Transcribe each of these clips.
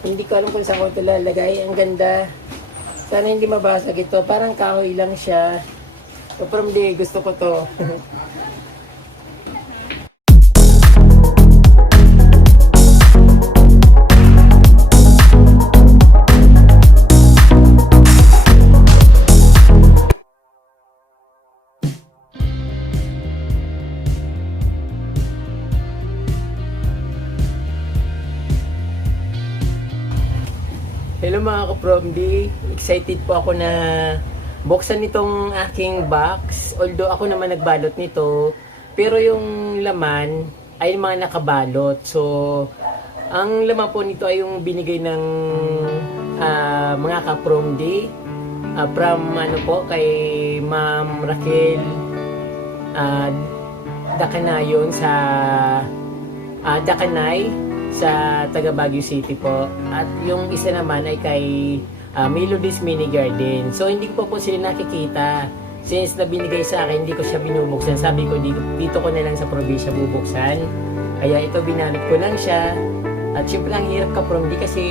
Hindi ko alam kung saan ko ito lalagay. Ang ganda. Sana hindi mabasag ito. Parang kahoy lang siya. So from the gusto ko to. Hello mga ka-Promdi, excited po ako na buksan itong aking box. Although ako naman nagbalot nito, pero yung laman ay mga nakabalot. So, ang laman po nito ay yung binigay ng mga ka-Promdi from ano po kay Ma'am Raquel Dakanayon sa Dakanay sa taga Baguio City po. At yung isa naman ay kay Melody's Mini Garden. So hindi ko po sila nakikita. Since na binigay sa akin, hindi ko siya binubuksan. Sabi ko dito ko na lang sa probinsya bubuksan. Kaya ito binalot ko lang siya. At syempre ang hirap ka from di kasi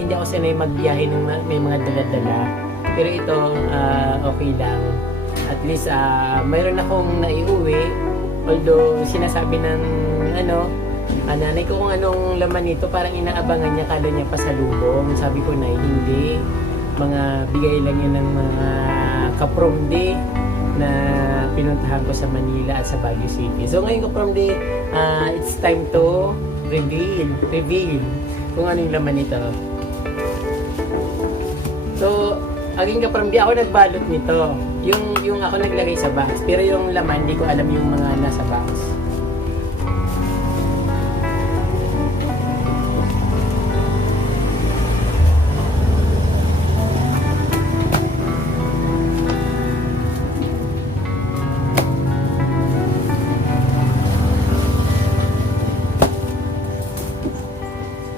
hindi ako sanay magbiyahe ng may mga dala-dala. Pero ito okay lang. At least mayroon akong naiuwi. Although sinasabi ng nanay ko kung anong laman nito, parang inaabangan niya, kala niya pasalubong. Sabi ko na hindi, mga bigay lang yun ng mga kapromde na pinuntahan ko sa Manila at sa Baguio City. So ngayon kapromde, it's time to reveal kung anong laman nito. So aging kapromde, ako nagbalot nito, yung ako naglagay sa box, pero yung laman hindi ko alam yung mga nasa box.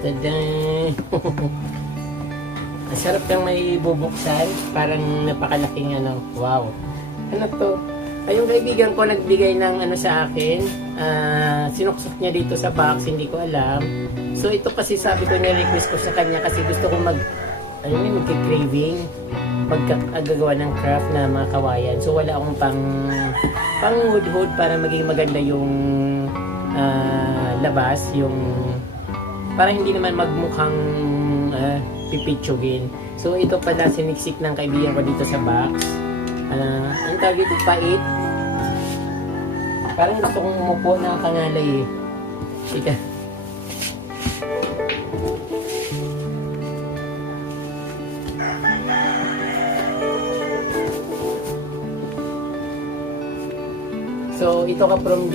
Tadang! Ang sarap kang may bubuksan. Parang napakalaking wow. Ano to? Ay, yung kaibigan ko nagbigay ng sa akin. Sinuksok niya dito sa box, hindi ko alam. So ito kasi sabi ko niya-request ko sa kanya kasi gusto ko magki-craving. Magkagawa ng craft na mga kawayan. So wala akong pang hood para maging maganda yung labas, yung parang hindi naman magmukhang pipitsugin. So ito pala siniksik ng kaibigan ko dito sa box. Ang tawag ito, pait. Parang gusto kong umupo na kangalay eh. Ika. So ito ka from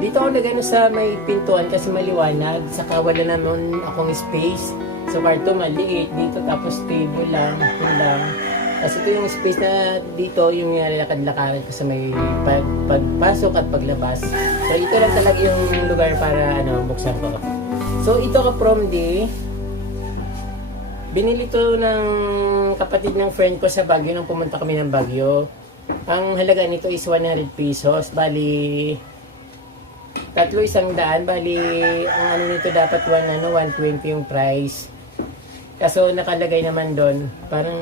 dito ako nagano sa may pintuan kasi maliwanag, saka wala naman akong space. So kwarto maliit dito, tapos table lang, lang. Kasi ito yung space na dito, yung nilalakad-lakaran ko sa may pagpasok at paglabas. So ito lang talaga yung lugar para buksan ko. So ito ka from binili to ng kapatid ng friend ko sa Baguio nung pumunta kami ng Baguio. Ang halaga nito is 100 pesos. Bali 300, bali ang nito dapat 120 yung price. Kaso nakalagay naman doon parang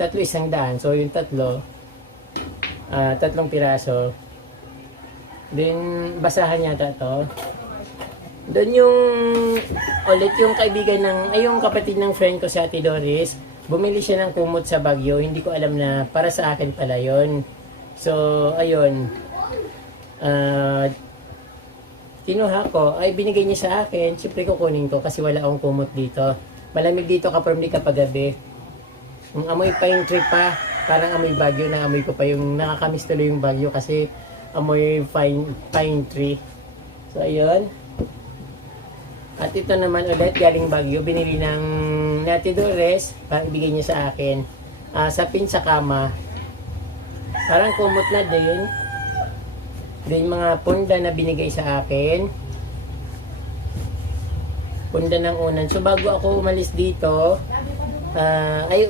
300. So yung tatlong piraso. Then basahan yata to. Doon yung ulit yung kaibigan yung kapatid ng friend ko sa Ate Doris, bumili siya ng kumot sa Baguio. Hindi ko alam na para sa akin pala yon. So ayun, kinuha ko, ay binigay niya sa akin. Siyempre kukunin ko kasi wala akong kumot dito. Malamig dito kapag gabi. Ang amoy pine tree pa, parang amoy Baguio, na amoy ko pa yung nakakamiss tuloy yung Baguio kasi amoy pine tree. So ayun. At ito naman ulit galing Baguio, binili ng Ate Dores, para ibigay niya sa akin. Sa pin sa kama. Parang kumot na din. Then mga punda na binigay sa akin. Punda ng unan. So bago ako umalis dito,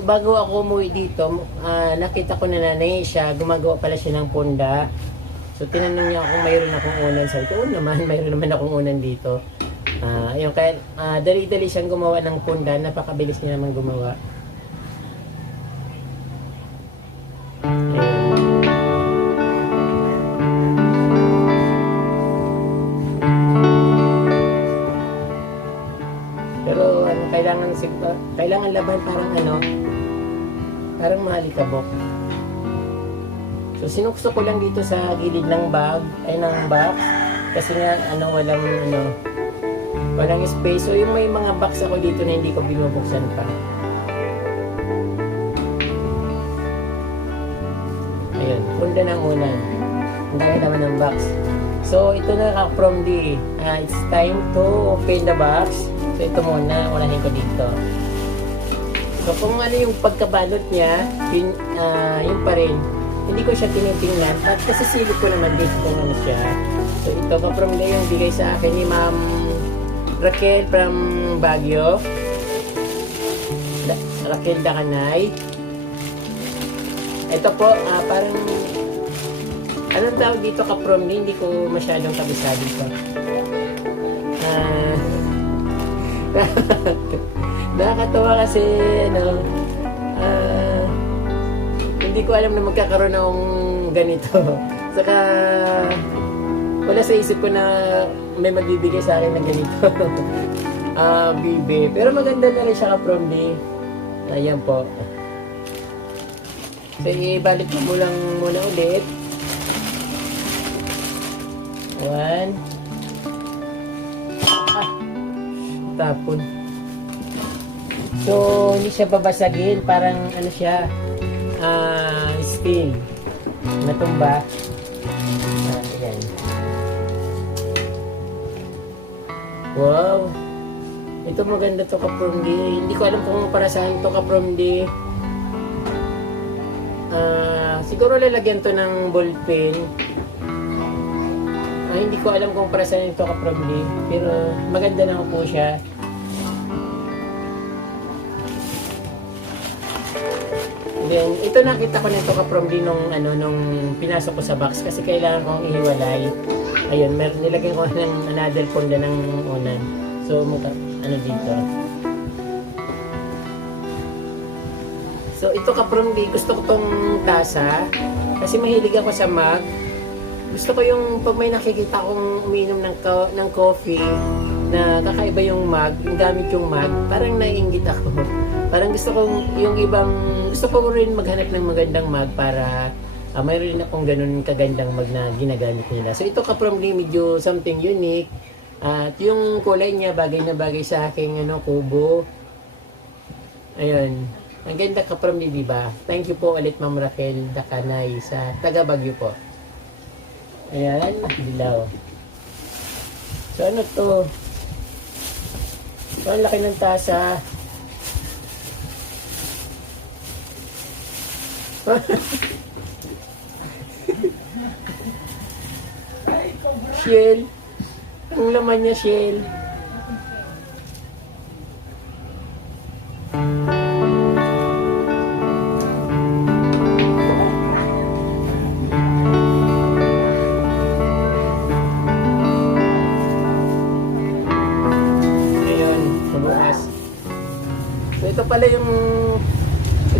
bago ako umuwi dito, nakita ko na nanay siya, gumagawa pala siya ng punda. So tinanong niya kung mayroon akong unan. Sabi ko, oo naman, mayroon naman akong unan dito. Ayun, kaya dali-dali siyang gumawa ng punda, napakabilis niya naman gumawa. Ayun. Pero ano, kailangan laban parang ano, parang malikabok. So sinukso ko lang dito sa gilid ng ng box kasi nga walang space. So yung may mga box ako dito na hindi ko binubuksan pa. Ayun, punda ng unan. Ang dami naman ng box. So ito na from the it's time to open the box. So ito muna, unahin ko dito. So kung ano yung pagkabalot niya, yun pa rin. Hindi ko siya tinitingnan at kasi silip ko naman dito kung ano siya. So ito pa from the yung bigay sa akin ni Ma'am Raquel from Baguio. Raquel Dacanay. Ito po, parang anong tawag dito ka from the, hindi ko masyadong kabisado ito. Nakakatawa kasi hindi ko alam na magkakaroon ng ganito. Saka wala sa isip ko na may magbibigay sa akin ng ganito. Bibe. Pero maganda na rin siya ka-from the. Ayan po. So ibalik mo lang muna ulit. 1. Tapon. So hindi siya babasagin. Parang ano siya, steel. Natumba. Ayan. Wow. Ito maganda to ka-from the. Hindi ko alam kung para saan to ka-from the. Siguro lalagyan to ng ballpen. Hindi ko alam kung para saan ito ka-from the. Pero maganda na po siya. Then, ito nakita ko nito ka-from the nung pinasok ko sa box kasi kailangan kong ihiwalay. Ayun, nilagyan ko ng another punda ng unan. So, dito. So, ito ka-from the, gusto ko tong tasa kasi mahilig ako sa mug. Gusto ko yung pag may nakikita akong umiinom ng coffee na kakaiba yung mug, yung gamit yung mug, parang naiinggit ako. Parang gusto ko rin maghanap ng magandang mug para mayroon rin akong ganun kagandang mug na ginagamit nila. So ito ka-from the medyo something unique. At yung kulay niya bagay na bagay sa aking kubo. Ayun. Ang ganda ka-from the, diba? Thank you po ulit Ma'am Raquel Dacanay sa taga Baguio po. Ayan, dilaw. So ano to? So ang laki ng tasa. Shell. Ang laman niya, shell.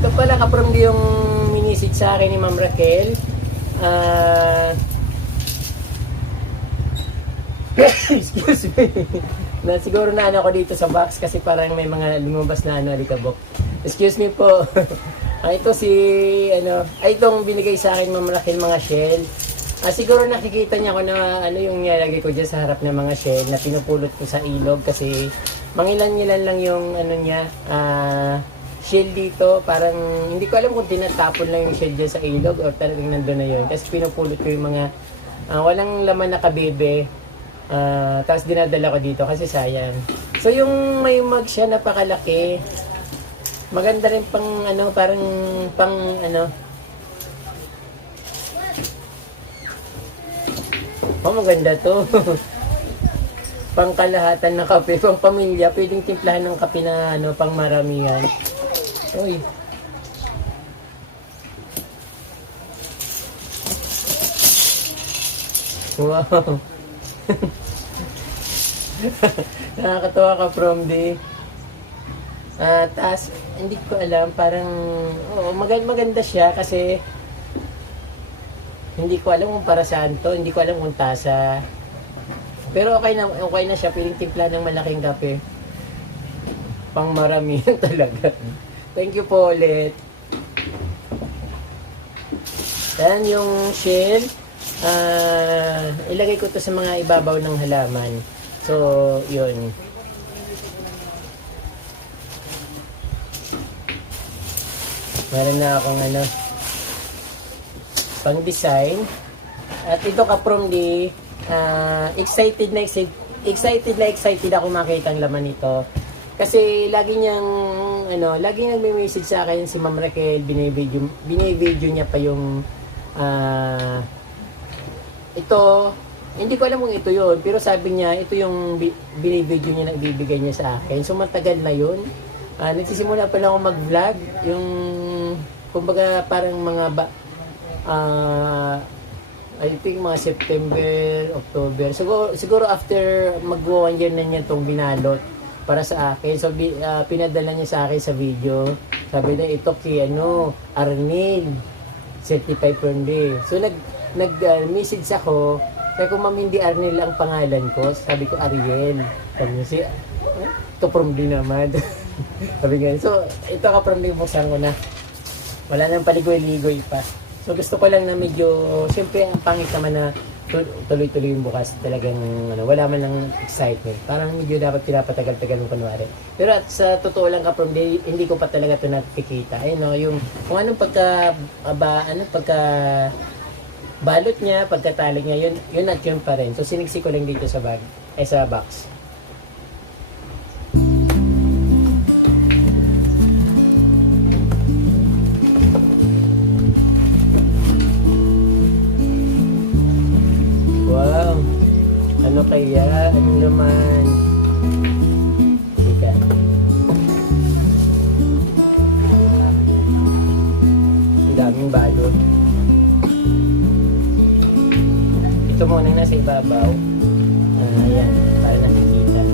Ito pala ka-from yung minisid sa akin ni Ma'am Raquel. Excuse me. Siguro na ako dito sa box kasi parang may mga lumabas na alikabok. Excuse me po. Ito itong binigay sa akin Ma'am Raquel mga shell. Siguro nakikita niya ko na yung nilalagay ko dyan sa harap ng mga shell na pinupulot ko sa ilog kasi mangilan-ngilan lang yung shell dito. Parang hindi ko alam kung tinatapon lang yung shell dyan sa ilog or talagang nandun na yun kasi pinupulot ko yung mga walang laman na kabebe. Tapos dinadala ko dito kasi sayang. So yung may mug siya napakalaki. Maganda rin pang maganda to. Pangkalahatan na kape, pang pamilya, pwedeng timplahan ng kape na pang maramihan. Uy. Wow. Nakakatawa ka from the taas, hindi ko alam, parang maganda siya kasi hindi ko alam kung para saan to, hindi ko alam kung tasa. Pero okay na siya, piling timpla ng malaking kape. Pang maramihan talaga. Thank you po ulit. Yan yung shell. Ilagay ko to sa mga ibabaw ng halaman. So, yun. Meron na akong pang design. At ito ka from the excited ako makita ang laman nito. Kasi lagi niyang nagme-message sa akin si Ma'am Raquel, binibideo niya pa yung ito, hindi ko alam kung ito yun, pero sabi niya ito yung binibideo niya na ibibigay niya sa akin. So matagal na yun. Nagsisimula pa lang ako mag-vlog, yung kumbaga parang mga I think mga September, October. Siguro after mag-1 year na niya itong binalot para sa akin. So pinadala niya sa akin sa video. Sabi na ito kay Arnel, certified from day. So nag-message ako. Kaya kung ma'am hindi Arnel ang pangalan ko, sabi ko Ariel. Sabi niya ito from day naman. Sabi nga, so ito ka from day, buksan ko na. Wala nang paligoy-ligoy pa. So gusto ko lang na medyo, siyempre ang pangit naman na tuloy-tuloy yung bukas. Talagang wala man lang excitement. Parang medyo dapat pinapatagal-tagal mo kunwari. Pero at sa totoo lang ka from day, hindi ko pa talaga ito nakikita. Yung kung anong pagka balot niya, pagkatali niya, yun at yun pa rin. So siniksi ko lang dito sa sa box. Wow! Ano kaya? Ano naman? Teka. Ang daming balot. Ito muna nasa ibabaw. Ayan, para nakikita.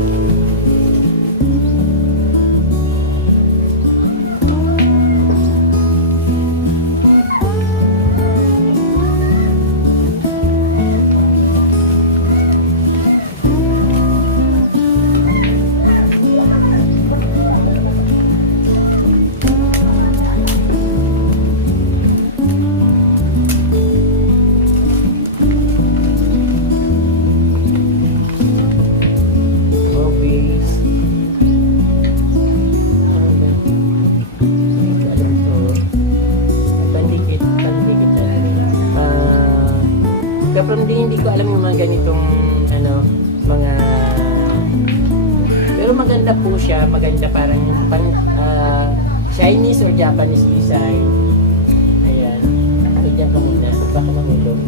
From hindi ko alam yung mga ganitong mga, pero maganda po siya, maganda parang Chinese or Japanese design. Ayan, diyan ka muna, baka mamulog.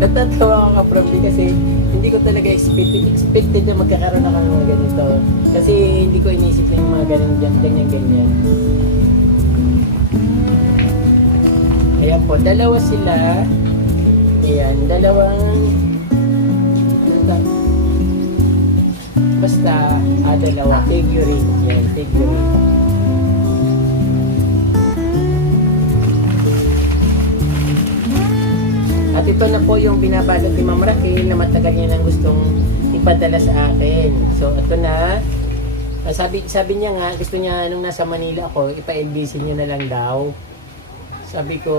Natatawa ako ka-probably kasi hindi ko talaga expected na magkakaroon ako ng mga ganito. Kasi hindi ko inisip na yung mga ganyan. Ayan po, dalawa sila. Ayan, dalawang basta, dalawa, figurine. Ayan, figurine. At ito na po yung binabalot ni Ma'am Raquel na matagal niya nang gustong ipadala sa akin. So ito na. Sabi niya nga, gusto niya nung nasa Manila ako, ipa-LBC niya na lang daw. Sabi ko,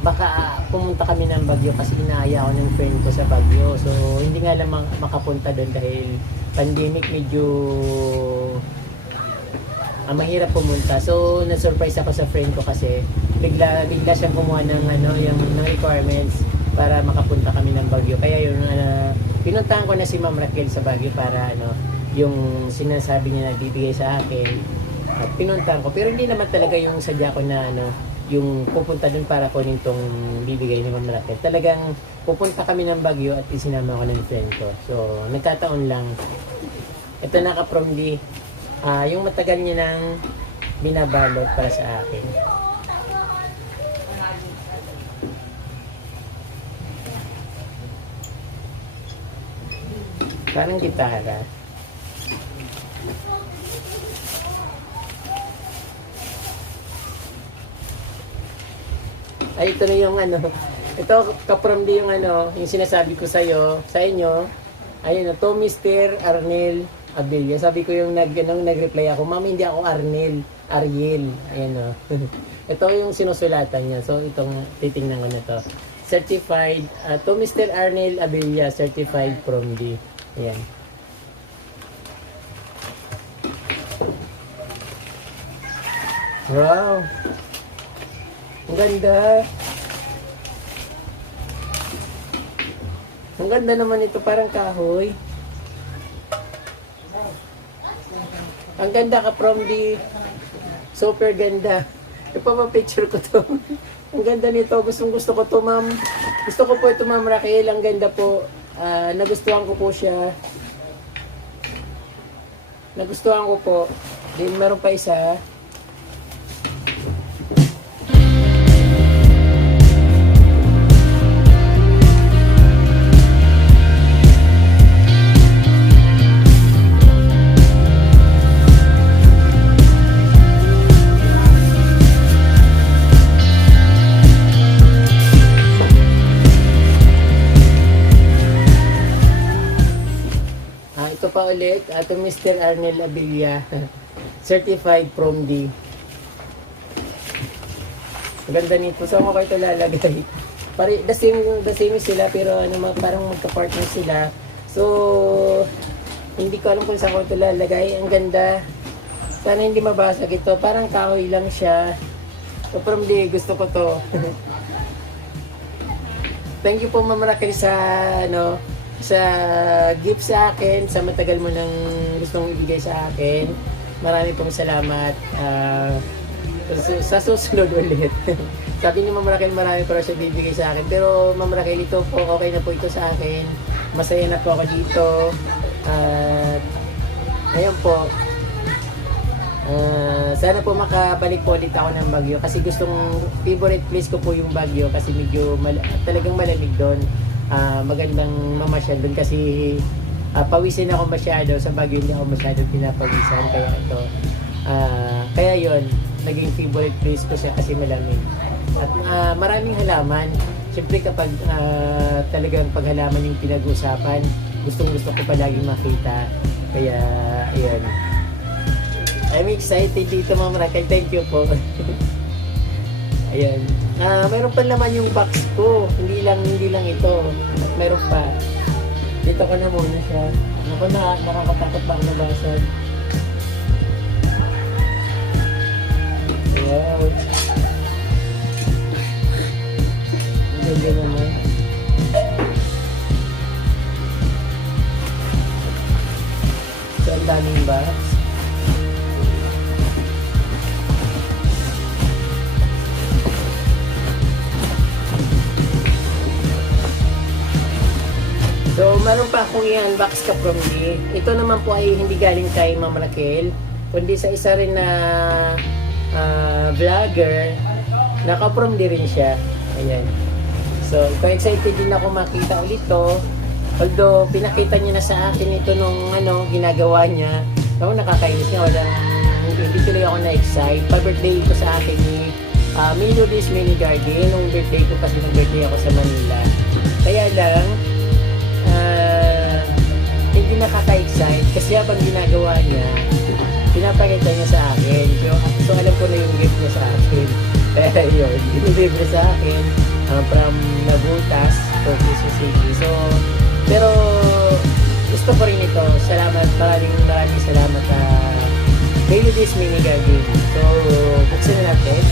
baka pumunta kami ng Baguio kasi inaaya ako ng friend ko sa Baguio. So hindi nga lang makapunta doon dahil pandemic, medyo mahirap pumunta. So na-surprise ako sa friend ko kasi bigla siyang kumuha ng ng requirements para makapunta kami ng Baguio. Kaya yun, pinuntahan ko na si Ma'am Raquel sa Baguio para yung sinasabi niya na bibigay sa akin. At pinuntahan ko. Pero hindi naman talaga yung sadya ko na yung pupunta dun para kunin tong bibigay ni Ma'am Raquel. Talagang pupunta kami ng Baguio at isinama ko ng friend ko. So nagkataon lang. Ito naka-from yung matagal niya ng binabalot para sa akin. Parang gitara. Ay, ito na yung ano. Ito, kaprom di yung ano, yung sinasabi ko sa'yo, sa inyo. Ayun, to Mr. Arnel Abilia. Sabi ko yung nag-reply ako, Ma'am, hindi ako Arnel, Ariel. Ayan o. Ito yung sinusulatan niya. So, itong titingnan ko na to. Certified, to Mr. Arnel Abilia, certified from D. Ayan. Wow! Ang ganda! Ang ganda naman ito, parang kahoy. Ang ganda ka from the super ganda. Ipapapicture ko to. Ang ganda nito, gustong gusto ko to, ma'am. Gusto ko po ito, ma'am Raquel. Ang ganda po. Nagustuhan ko po siya. Nagustuhan ko po. Then meron pa isa. Ito pa ulit, ito Mr. Arnel Abilia, certified from D. Maganda nito. Saan ko ito lalagay? The same sila, pero ano, parang magka-partner sila. So, hindi ko alam kung saan ko ito lalagay. Ang ganda. Sana hindi mabasag ito. Parang kahoy lang siya. So, from D, gusto ko to. Thank you po, Ma'am Raquel, sa ano, sa gift sa akin, sa matagal mo nang gustong ibigay sa akin. Marami pong salamat. Sa susunod ulit. Sabi ni Ma'am Raquel, marami pa siya bibigay sa akin. Pero Ma'am Raquel, ito po, okay na po ito sa akin. Masaya na po ako dito. Ngayon po, sana po makabalik po ulit ako ng Baguio. Kasi favorite place ko po yung Baguio. Kasi medyo talagang malamig doon. Magandang mamasyal doon kasi pawisin ako masyado sa Baguio, hindi ako masyado pinapawisan, kaya ito kaya yon, naging favorite place ko siya kasi malamig at maraming halaman. Siyempre kapag talagang paghalaman yung pinag-uusapan, gustong gusto ko palagi makita, kaya ayun, I'm excited dito, Ma'am Raquel. Thank you po. Ayan. Mayroon pa naman yung box ko. Hindi lang ito. At mayroon pa. Dito ko na muna siya. Naku, nakakatakot ba ang nabasag? Wow. Ang ganda naman. So, ang daming box. So, meron pa akong i-unbox ka from me. Ito naman po ay hindi galing kay Ma'am Raquel, kundi sa isa rin na vlogger. Naka-from di rin siya. Ayan. So, ito, excited din ako makita ulit to. Although, pinakita niya na sa akin ito nung ginagawa niya. Ako, nakakainis niya. Hindi tuloy ako na-excite. Pa-birthday ko sa akin ni Melodies Mini Garden. Nung birthday ko kasi nag-birthday ako sa Manila. Kaya lang, hindi nakaka-excite kasi habang ginagawa niya, pinapakita niya sa akin. So alam ko na yung gift niya sa akin. Kaya yun, binibigay sa akin from Nagutas to Quezon City. So, pero gusto ko rin ito. Salamat, maraming salamat Melodies Mini Garden. So, buksan na natin.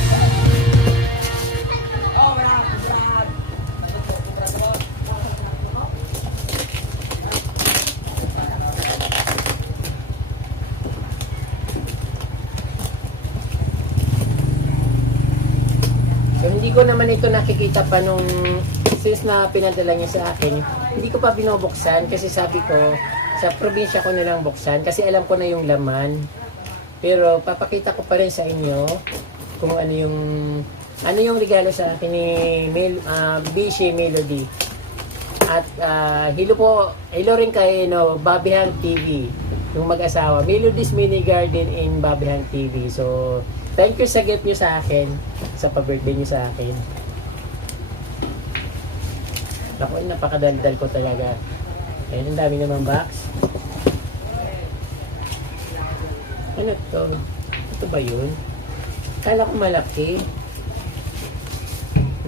Hindi ko naman ito nakikita pa nung since na pinadala niya sa akin. Hindi ko pa binubuksan kasi sabi ko sa probinsya ko na lang buksan kasi alam ko na yung laman. Pero papakita ko pa rin sa inyo kung ano yung regalo sa akin ni Bishi Melody. At hello rin kay Babihang TV, yung mag-asawa. Melody's Mini Garden in Babihang TV. So, thank you sa gift nyo sa akin, sa pa-birthday nyo sa akin. Ako, napakadaldal ko talaga. Ayun, ang dami naman box. Ano to? Ito ba yun? Kala ko malaki.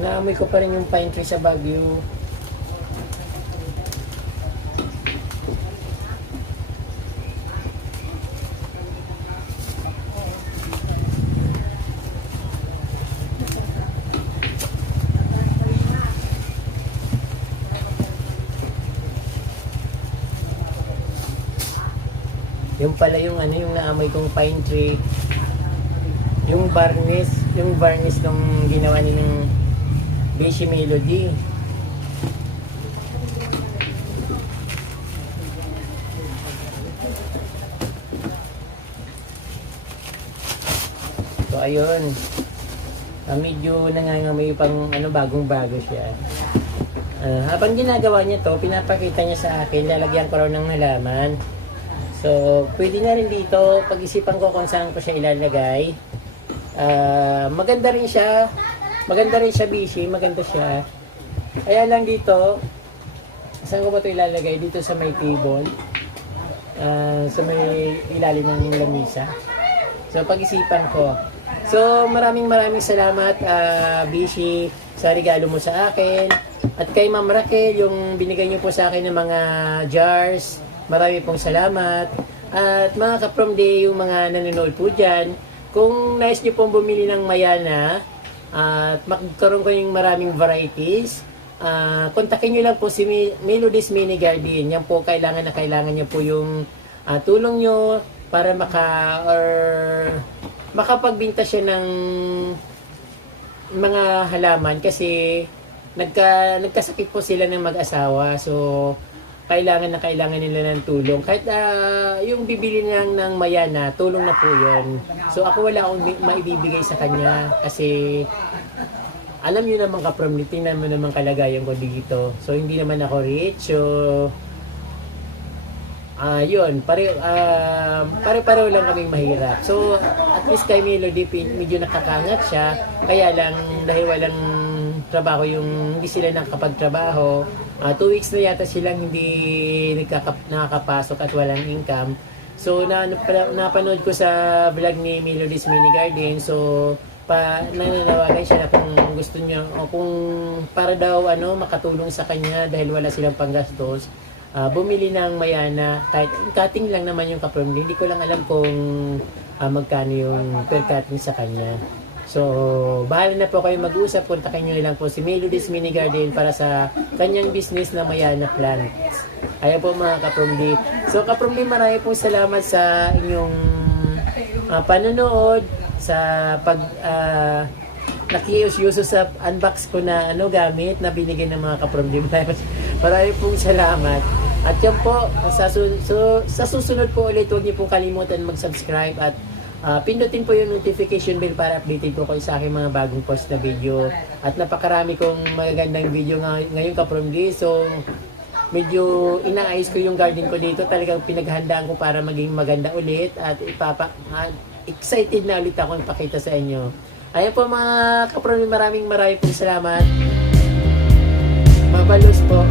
Naamoy ko pa rin yung pine tree sa Baguio. Yung pala yung yung naamoy kong pine tree. Yung varnish nung ginawa ni ng Bishi Melody. So ayun. Medyo nangangamoy pang bagong-bago siya. Habang ginagawa niya to, pinapakita niya sa akin, lalagyan ko raw ng halaman. So, pwede na rin dito, pag-isipan ko kung saan ko siya ilalagay. Maganda rin siya, Bishi, maganda siya. Kaya lang dito, saan ko ba ito ilalagay? Dito sa may table, sa may ilalim ng lamisa. So, pag-isipan ko. So, maraming salamat, Bishi, sa regalo mo sa akin. At kay Ma'am Raquel, yung binigay niyo po sa akin ng mga jars. Marami pong salamat. At mga ka-From Day, yung mga nanonood po dyan, kung nais nyo pong bumili ng Mayana at magkaroon ko yung maraming varieties, kontakin nyo lang po si Melody's Mini Garden. Yan po, kailangan nyo po yung tulong nyo para makapagbinta siya ng mga halaman kasi nagkasakit po sila ng mag-asawa. So, kailangan nila ng tulong. Kahit yung bibili ng Mayana, tulong na po yun. So ako wala akong maibibigay sa kanya kasi alam niyo naman ka-From, tingnan mo naman kalagayan ko dito. So hindi naman ako rich. So yun, pare-pareho lang kaming mahirap. So at least kay Melody, medyo nakakangat siya. Kaya lang dahil walang trabaho, hindi sila nakapagtrabaho. 2 weeks na yata silang hindi nakakapasok at walang income. So napanood ko sa vlog ni Melody's Mini Garden. So nananawagan siya na kung gusto niya o kung para daw makatulong sa kanya dahil wala silang panggastos, bumili ng Mayana. Kahit cutting lang naman yung ka-From. Hindi ko lang alam kung magkano yung per cutting sa kanya. So, bahala na po kayo mag-usap. Kontakin nyo lang po si Melody's Mini Garden para sa kanyang business na Mayana plants. Ayan po mga ka-From D. So, ka-From D, marami po salamat sa inyong panonood, sa nakius-yuso sa unbox ko na gamit na binigay ng mga ka-From D. Marami pong salamat. At yan po, sa susunod po ulit, huwag niyo pong kalimutan mag-subscribe at pindutin po yung notification bell para updated po kayo sa aking mga bagong post na video. At napakarami kong magagandang video ngayon ka-From D. So, medyo inaayos ko yung garden ko dito. Talagang pinaghandaan ko para maging maganda ulit. At excited na ulit ako ipakita sa inyo. Ayan po mga ka-From D, maraming pong salamat. Mabalus po.